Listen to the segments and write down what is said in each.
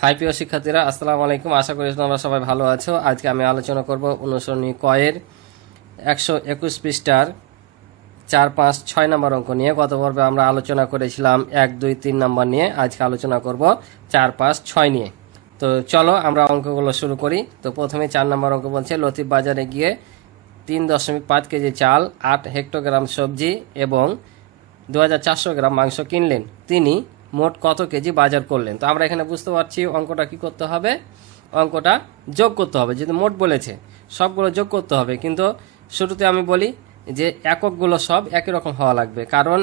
High প্রিয় শিক্ষার্থীরা, আসসালামু আলাইকুম। আশা করি তোমরা সবাই ভালো আছো। আজকে আমি আলোচনা করব অনুসরণী কয়ের একশো একুশ পৃষ্ঠার চার, পাঁচ, ছয় নম্বর অঙ্ক নিয়ে। গত পর্বে আমরা আলোচনা করেছিলাম এক, দুই, তিন নম্বর নিয়ে। আজকে আলোচনা করব চার, পাঁচ, ছয় নিয়ে। তো চলো আমরা অঙ্কগুলো শুরু করি। তো প্রথমে চার নম্বর অঙ্ক বলছে, লতিফ বাজারে গিয়ে তিন দশমিক পাঁচ কেজি চাল, আট হেক্টোগ্রাম সবজি এবং দু হাজার চারশো গ্রাম মাংস কিনলেন। তিনি মোট কত কেজি বাজার করলেন? তো আমরা এখানে বুঝতে পারছি অঙ্কটা কি করতে হবে? অঙ্কটা যোগ করতে হবে। যেহেতু মোট বলেছে, সবগুলো যোগ করতে হবে। কিন্তু শুরুতে আমি বলি যে এককগুলো সব একই রকম হওয়া লাগবে। কারণ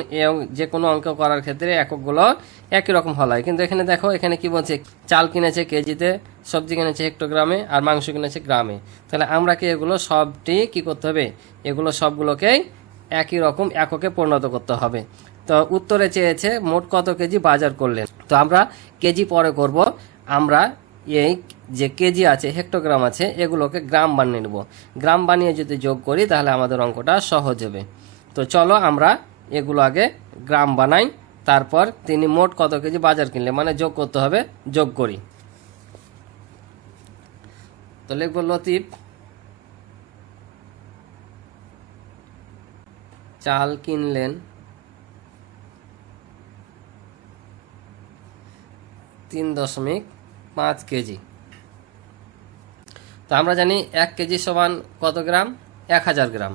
যে কোনো অঙ্ক করার ক্ষেত্রে এককগুলো একই রকম হওয়া লাগে। কিন্তু এখানে দেখো, এখানে কি বলছে, চাল কিনেছে কেজিতে, সবজি কিনেছে হেক্টোগ্রামে আর মাংস কিনেছে গ্রামে। তাহলে আমরা কি এগুলো সবটি কি করতে হবে? এগুলো সবগুলোকেই একই রকম এককে পরিণত করতে হবে। তো উত্তরে চেয়েছে মোট কত কেজি বাজার করলেন? তো আমরা কেজি পরে করব। আমরা এই যে কেজি আছে, হেক্টোগ্রাম আছে, এগুলোকে গ্রাম বানিয়ে নেব। গ্রাম বানিয়ে যদি যোগ করি, তাহলে আমাদের অঙ্কটা সহজ হবে। তো চলো আমরা এগুলো আগে গ্রাম বানাই, তারপর তিনি মোট কত কেজি বাজার কিনলে মানে যোগ করতে হবে, যোগ করি। তো লিখব লতিফ। চাল কিনলেন। তিন দশমিক পাঁচ কেজি। তো আমরা জানি এক কেজি সমান কত গ্রাম? এক হাজার গ্রাম।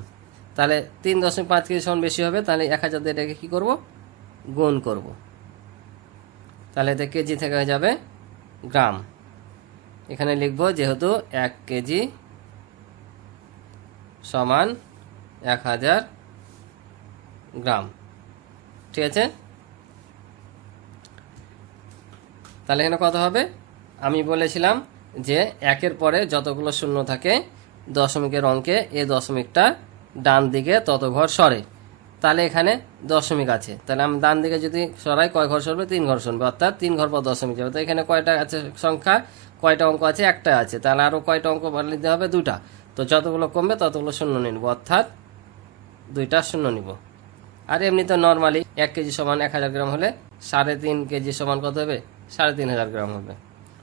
তাহলে তিন দশমিক পাঁচ কেজি সমান বেশি হবে, তাহলে এক হাজার এটাকে কী করব? গুণ করব। তাহলে এতে কেজি থেকে হয়ে যাবে গ্রাম। এখানে লিখব যেহেতু এক কেজি সমান এক হাজার গ্রাম। ঠিক আছে? তাহলে এখানে কত হবে? আমি বলেছিলাম যে একের পরে যতগুলো শূন্য থাকে, দশমিকের অঙ্কে এই দশমিকটা ডান দিকে তত ঘর সরে। তাহলে এখানে দশমিক আছে। তাহলে আমি ডান দিকে যদি সরাই, কয় ঘর সরবে? তিন ঘর সরবে। অর্থাৎ তিন ঘর পর দশমিক যাবে। তো এখানে কয়টা আছে সংখ্যা? কয়টা অঙ্ক আছে? একটা আছে। তাহলে আরও কয়টা অঙ্ক দিতে হবে? দুটা তো যতগুলো কমবে, ততগুলো শূন্য নিব। অর্থাৎ দুইটা শূন্য নিব। আর এমনি তো নর্মালি এক কেজি সমান এক হাজার গ্রাম হলে সাড়ে তিন কেজি সমান কত হবে? সাড়ে তিন হাজার গ্রাম হবে।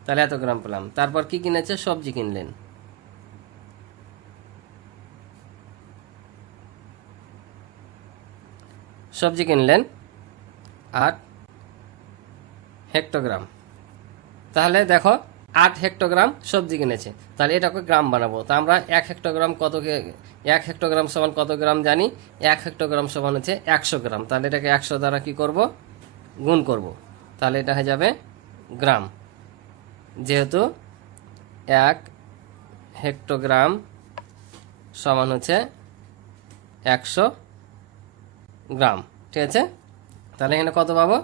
তাহলে এত গ্রাম পেলাম। তারপর কি কিনেছে? সবজি কিনলেন। সবজি কিনলেন আট হেক্টোগ্রাম। তাহলে দেখো, আট হেক্টোগ্রাম সবজি কিনেছে। তাহলে এটাকে গ্রাম বানাবো। তা আমরা এক হেক্টোগ্রাম কত এক হেক্টোগ্রাম সমান কত গ্রাম জানি? এক হেক্টোগ্রাম সমান হচ্ছে একশো গ্রাম। তাহলে এটাকে একশো দ্বারা কি করব? গুণ করব। তাহলে এটা হয়ে যাবে গ্রাম। যেহেতু এক হেক্টোগ্রাম সমান হচ্ছে একশো গ্রাম, ঠিক আছে? তাহলে এখানে কত পাবো?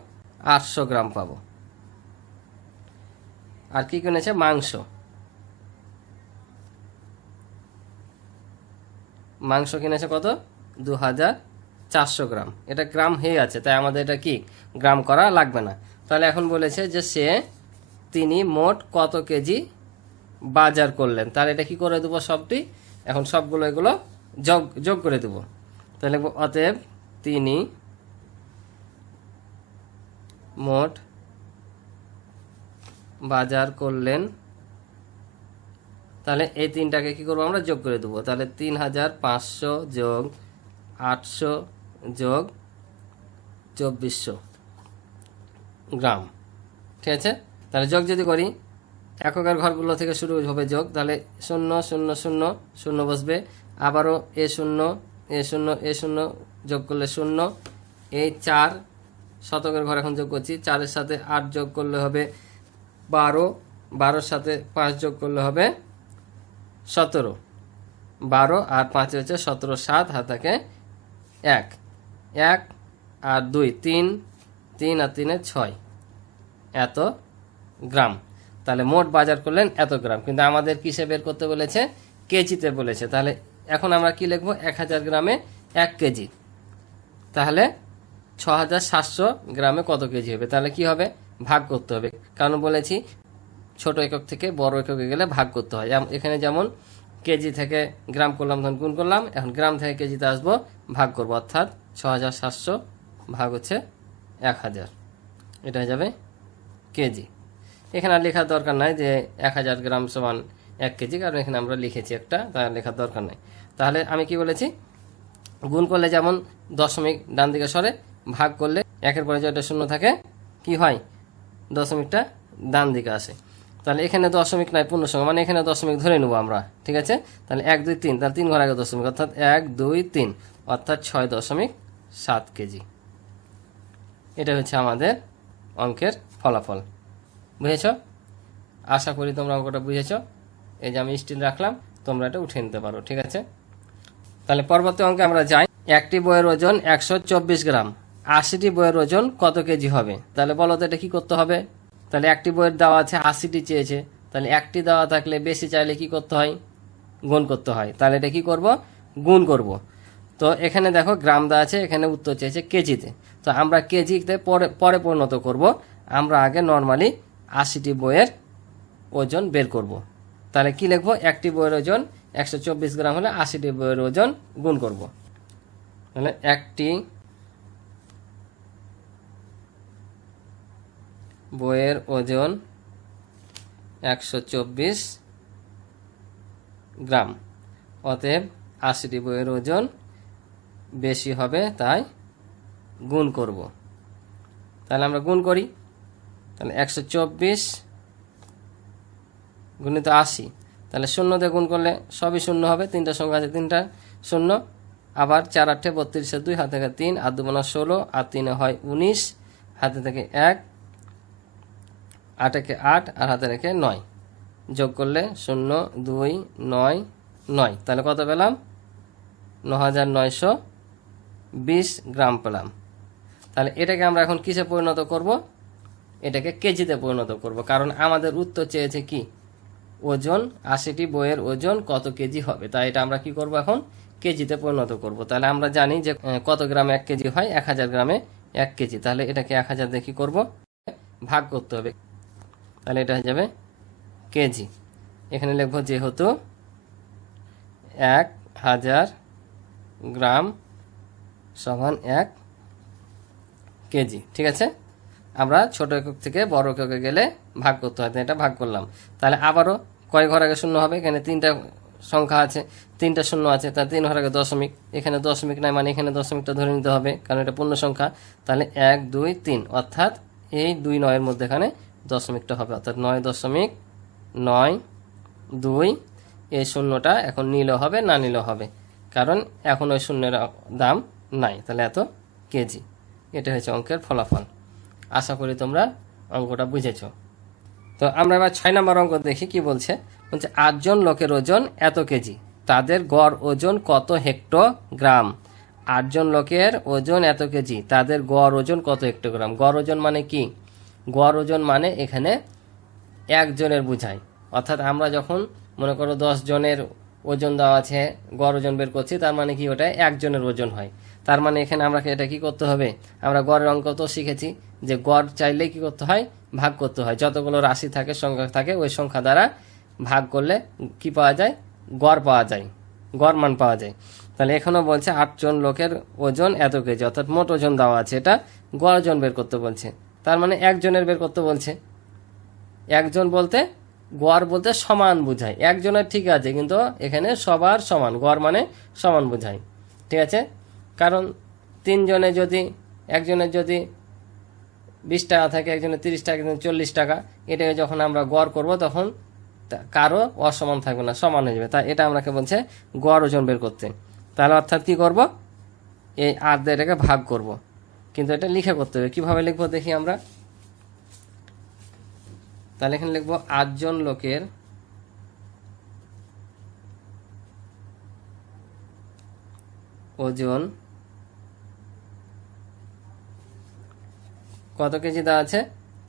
আটশো গ্রাম পাবো। আর কি কিনেছে? মাংস। মাংস কিনেছে কত? দু হাজার চারশো গ্রাম। এটা গ্রাম হয়ে আছে, তাই আমাদের এটা কি? গ্রাম করা লাগবে না। তাহলে এখন বলেছে যে সে, তিনি মোট কত কেজি বাজার করলেন? তাহলে এটা কি করে দেবো সবটি? এখন সবগুলো এগুলো যোগ যোগ করে দেবো। তাহলে অতএব তিনি মোট বাজার করলেন। তাহলে এই তিনটাকে কি করব আমরা? যোগ করে দেবো। তাহলে তিন হাজার পাঁচশো যোগ আটশো যোগ চব্বিশশো। গ্রাম। ঠিক আছে? তাহলে যোগ যদি করি, এককের ঘরগুলো থেকে শুরু হবে যোগ, তাহলে শূন্য শূন্য শূন্য শূন্য বসবে। আবারও এ শূন্য এ শূন্য এ শূন্য যোগ করলে শূন্য। এই চার শতকের ঘর এখন যোগ করছি, চারের সাথে আট যোগ করলে হবে বারো, বারোর সাথে পাঁচ যোগ করলে হবে সতেরো। বারো আর পাঁচ হচ্ছে সতেরো, সাত, হাত থাকে এক। এক আর দুই, তিন তিন আর তিনে ছয়। এত গ্রাম। তাহলে মোট বাজার করলেন এত গ্রাম। কিন্তু আমাদের কিসে বের করতে বলেছে? কেজিতে বলেছে। তাহলে এখন আমরা কি লিখব? এক হাজার গ্রামে এক কেজি। তাহলে ছ হাজার সাতশো গ্রামে কত কেজি হবে? তাহলে কি হবে? ভাগ করতে হবে। কারণ বলেছি, ছোট একক থেকে বড় এককে গেলে ভাগ করতে হয়। এখানে যেমন কেজি থেকে গ্রাম করলাম তখন গুণ করলাম, এখন গ্রাম থেকে কেজিতে আসব, ভাগ করব। অর্থাৎ ছ হাজার সাতশো ভাগ হচ্ছে এক হাজার। এটা হয়ে যাবে কেজি। এখানে আর লেখার দরকার নাই যে এক হাজার গ্রাম সমান এক কেজি, কারণ এখানে আমরা লিখেছি একটা তার লেখার দরকার নাই। তাহলে আমি কি বলেছি? গুণ করলে যেমন দশমিক ডান দিকে সরে, ভাগ করলে একের পরে যেটা শূন্য থাকে, কি হয়? দশমিকটা ডান দিকে আসে। তাহলে এখানে দশমিক নাই, পূর্ণ সংখ্যা মানে এখানে দশমিক ধরে নেব আমরা, ঠিক আছে? তাহলে এক দুই তিন, তাহলে তিন ঘর আগে দশমিক, অর্থাৎ এক দুই তিন, অর্থাৎ ছয় দশমিক সাত কেজি। এটা হচ্ছে আমাদের অঙ্কের ফলাফল। বুঝেছ? আশা করি তোমরা অঙ্কটা বুঝেছ। এই যে আমি স্টিল রাখলাম, তোমরা এটা উঠে নিতে পারো, ঠিক আছে? তাহলে পরবর্তী অঙ্কে আমরা যাই। একটি বইয়ের ওজন একশো চব্বিশ গ্রাম। আশিটি বইয়ের ওজন কত কেজি হবে? তাহলে বলো তো এটা কি করতে হবে? তাহলে একটি বইয়ের দেওয়া আছে আশিটি চেয়েছে। তাহলে একটি দেওয়া থাকলে বেশি চাইলে কি করতে হয়? গুণ করতে হয়। তাহলে এটা কি করব? গুণ করব। তো এখানে দেখো, গ্রাম দেওয়া আছে, এখানে উত্তর চেয়েছে কেজিতে। তো আমরা কেজিতে পরে পরে পরিণত করব। আমরা আগে নর্মালি আশিটি বইয়ের ওজন বের করব। তাহলে কি লিখব? একটি বইয়ের ওজন একশো চব্বিশ গ্রাম হলে আশিটি বইয়ের ওজন গুণ করব। তাহলে একটি বইয়ের ওজন একশো চব্বিশ গ্রাম। অতএব আশিটি বইয়ের ওজন বেশি হবে তাই গুণ করব। তাহলে আমরা গুণ করি। তাহলে একশো চব্বিশ গুণিত আশি। তাহলে শূন্য দিয়ে গুণ করলে সবই শূন্য হবে। তিনটা সংখ্যা আছে, তিনটা শূন্য। আবার চার আটে বত্রিশে দুই, হাতে থেকে তিন, আর দুবনা ষোলো, আর তিনে হয় উনিশ, হাতে থেকে এক, আটেকে আট, আর হাতে রেখে নয়। যোগ করলে শূন্য, দুই, নয় নয়। তাহলে কত পেলাম? ন হাজার নয়শো বিশ গ্রাম পেলাম। তাহলে এটাকে আমরা এখন কিসে পরিণত করব? এটাকে কেজিতে পরিণত করব। কারণ আমাদের উত্তর চেয়েছে কি? ওজন, আশিটি বইয়ের ওজন কত কেজি হবে? তাই এটা আমরা কি করব এখন? কেজিতে পরিণত করব। তাহলে আমরা জানি যে কত গ্রামে এক কেজি হয়? এক হাজার গ্রামে এক কেজি। তাহলে এটাকে এক হাজার কি করব? ভাগ করতে হবে। তাহলে এটা হয়ে যাবে কেজি। এখানে লিখব যেহেতু এক হাজার গ্রাম সমান এক কেজি, ঠিক আছে? আমরা ছোট একক থেকে বড় এককে গেলে ভাগ করতে হয় এটা ভাগ করলাম। তাহলে আবারও কয় ঘর আগে শূন্য হবে? এখানে তিনটা সংখ্যা আছে, তিনটা শূন্য আছে তার তিন ঘর আগে দশমিক, এখানে দশমিক নাই মানে এখানে দশমিকটা ধরে নিতে হবে, কারণ এটা পূর্ণ সংখ্যা। তাহলে এক, দুই, তিন, অর্থাৎ এই দুই নয়ের মধ্যে এখানে দশমিকটা হবে, অর্থাৎ নয় দশমিক নয় দুই এই শূন্যটা এখন নিলেও হবে, না নিলেও হবে, কারণ এখন ওই শূন্যের দাম নাই, তাহলে এত কেজি। এটা হচ্ছে অঙ্কের ফলাফল। আশা করি তোমরা অঙ্কটা বুঝেছ। তো আমরা এবার ছয় নম্বর অঙ্ক দেখি কি বলছে। বলছে, আটজন লোকের ওজন এত কেজি, তাদের গড় ওজন কত হেক্টো গ্রাম আটজন লোকের ওজন এত কেজি, তাদের গড় ওজন কত হেক্টোগ্রাম? গড় ওজন মানে কি? গড় ওজন মানে এখানে একজনের বুঝায় অর্থাৎ আমরা যখন মনে করো দশ জনের ওজন দেওয়া আছে, গড় ওজন বের করছি, তার মানে কি ওটা একজনের ওজন হয়। তার মানে এখানে আমরা এটা কি করতে হবে? আমরা গড়ের অঙ্ক তো শিখেছি যে গড় চাইলে কি করতে হয়? ভাগ করতে হয়। যতগুলো রাশি থাকে, সংখ্যা থাকে, ওই সংখ্যা দ্বারা ভাগ করলে কি পাওয়া যায়? গড় পাওয়া যায়। গড় মান পাওয়া যায়। তাহলে এখনও বলছে আটজন লোকের ওজন এত কেজি, অর্থাৎ মোট ওজন দেওয়া আছে। এটা গড় ওজন বের করতে বলছে। তার মানে একজনের বের করতে বলছে। একজন বলতে গড় বলতে সমান বোঝায়। একজনের ঠিক আছে, কিন্তু এখানে সবার সমান। গড় মানে সমান বোঝায়। ঠিক আছে? কারণ তিনজনে যদি, একজনের যদি বিশ টাকা থাকে, একজনের তিরিশ টাকা, একজনের চল্লিশ টাকা, এটাকে যখন আমরা গড় করব তখন কারও অসমান থাকবে না, সমান হয়ে যাবে। তাই এটা আমরাকে বলছে গড় ওজন বের করতে। তাহলে অর্থাৎ কি করব? এই দিয়ে এটাকে ভাগ করব। কিন্তু এটা লিখে করতে হবে। কীভাবে লিখব দেখি আমরা? তাহলে এখানে লিখব আটজন লোকের ওজন কত কেজি দেওয়া আছে?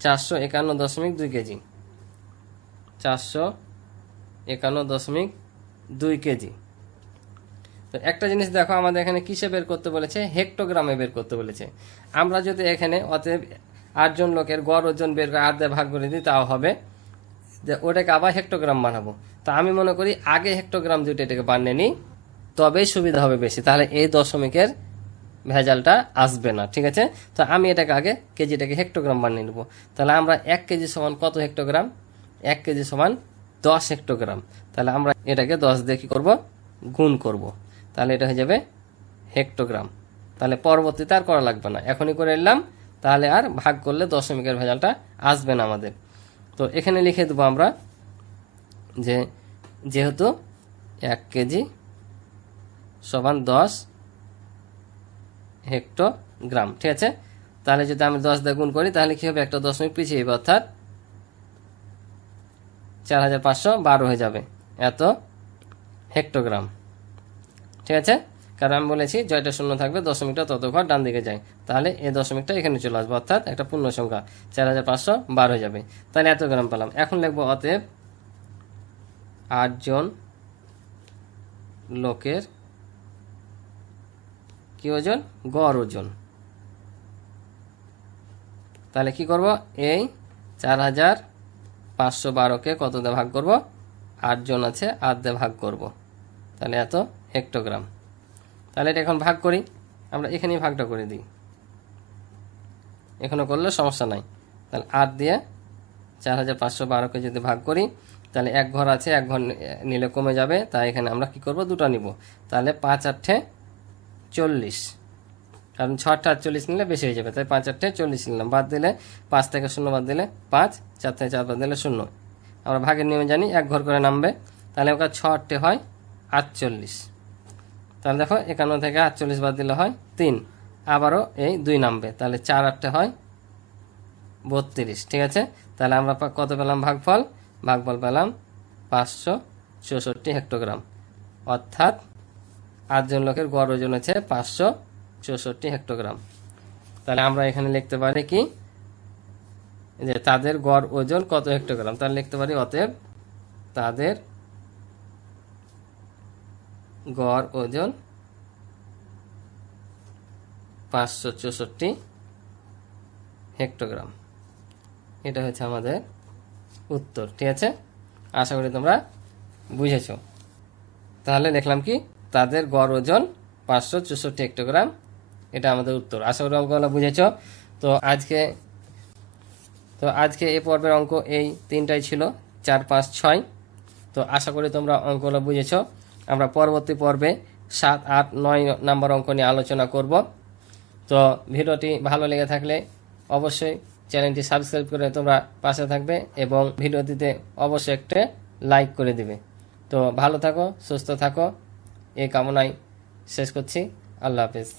চারশো একান্ন দশমিক দুই কেজি। চারশো একান্ন দশমিক দুই কেজি। তো একটা জিনিস দেখো, আমাদের এখানে কিসে বের করতে বলেছে? হেক্টোগ্রামে বের করতে বলেছে। আমরা যদি এখানে অতএব আটজন লোকের গড় ওজন বের করে দিয়ে ভাগ করে দিই, তাও হবে। যে ওটাকে আবার হেক্টোগ্রাম বানাবো। তা আমি মনে করি আগে হেক্টোগ্রাম দুটো এটাকে বানিয়ে নিই, তবেই সুবিধা হবে বেশি। তাহলে এই দশমিকের ভেজালটা আসবে না, ঠিক আছে? তো আমি এটাকে আগে কেজিটাকে হেক্টোগ্রাম বানিয়ে নেব। তাহলে আমরা এক কেজি সমান কত হেক্টোগ্রাম এক কেজি সমান দশ হেক্টোগ্রাম তাহলে আমরা এটাকে দশ দিয়ে কী করব? গুণ করব। তাহলে এটা হয়ে যাবে হেক্টোগ্রাম তাহলে পরবর্তীতে আর করা লাগবে না। এখনই করে এলাম তাহলে আর ভাগ করলে দশমিকের ভেজালটা আসবে না আমাদের। তো এখানে লিখে দেবো আমরা যে, যেহেতু এক কেজি সমান দশ হেক্টোগ্রাম, ঠিক আছে? তাহলে যদি আমি দশ দিয়ে গুণ করি, তাহলে কী হবে? একটা দশমিক পিছিয়ে অর্থাৎ চার হাজার পাঁচশো বারো হয়ে যাবে। এত হেক্টোগ্রাম, ঠিক আছে? কারণ আমি বলেছি জয়টা শূন্য থাকবে, দশমিকটা তত ঘর ডান দিকে যায়। তাহলে এই দশমিকটা এখানে চলে আসবে, অর্থাৎ একটা পূর্ণ সংখ্যা, চার হাজার পাঁচশো বারো হয়ে যাবে। তাহলে এত গ্রাম পেলাম। এখন লিখব অতএব আটজন লোকের কি ওজন? গড় ওজন। তাহলে কি করব? এই চার হাজার পাঁচশো বারোকে কত দিয়ে ভাগ করব? আটজন আছে, আট দিয়ে ভাগ করব। তাহলে এত হেক্টোগ্রাম। তাহলে এটা এখন ভাগ করি। আমরা এখানেই ভাগটা করে দিই। এখনও করলে সমস্যা নাই। তাহলে আট দিয়ে চার হাজার পাঁচশো বারোকে যদি ভাগ করি, তাহলে এক ঘর আছে, এক ঘর নিলে কমে যাবে। তাই এখানে আমরা কি করব? দুটো নিব। তাহলে পাঁচ আটে চল্লিশ। কারণ ছটা আটচল্লিশ নিলে বেশি হয়ে যাবে, তাই পাঁচ আটে চল্লিশ নিলাম। বাদ দিলে পাঁচ থেকে শূন্য, বাদ দিলে পাঁচ, চার থেকে চার, বাদ দিলে শূন্য। আমরা ভাগের নিয়মে জানি, এক ঘর করে নামবে। তাহলে ওখানে ছ আটটে হয় আটচল্লিশ। তাহলে দেখো, একান্ন থেকে আটচল্লিশ বাদ দিলে হয় তিন। আবারও এই দুই নামবে, তাহলে চার আটটে হয় বত্রিশ। ঠিক আছে? তাহলে আমরা কত পেলাম ভাগফল? ভাগফল পেলাম পাঁচশো চৌষট্টি হেক্টোগ্রাম। অর্থাৎ আটজন লোকের গড় ওজন হচ্ছে পাঁচশো চৌষট্টি হেক্টোগ্রাম। তাহলে আমরা এখানে লিখতে পারি কি? যে তাদের গড় ওজন কত হেক্টোগ্রাম? তাহলে লিখতে পারি অতএব তাদের গড় ওজন পাঁচশো চৌষট্টি হেক্টোগ্রাম। এটা হচ্ছে আমাদের উত্তর, ঠিক আছে? আশা করি তোমরা বুঝেছ। তাহলে দেখলাম কি? তাদের গড় ওজন পাঁচশো চৌষট্টি হেক্টোগ্রাম এটা আমাদের উত্তর। আশা করি অঙ্কগুলো বুঝেছ। তো আজকে তো আজকে এ পর্বের অঙ্ক এই তিনটাই ছিল, চার, পাঁচ, ছয়। তো আশা করি তোমরা অঙ্কগুলো বুঝেছ। আমরা পরবর্তী পর্বে সাত, আট, নয় নাম্বার অঙ্ক নিয়ে আলোচনা করব। তো ভিডিওটি ভালো লেগে থাকলে অবশ্যই চ্যানেলটি সাবস্ক্রাইব করে তোমরা পাশে থাকবে এবং ভিডিওটিতে অবশ্যই একটা লাইক করে দিবে। তো ভালো থাকো, সুস্থ থাকো। এই কামনায় শেষ করছি। আল্লাহ হাফেজ।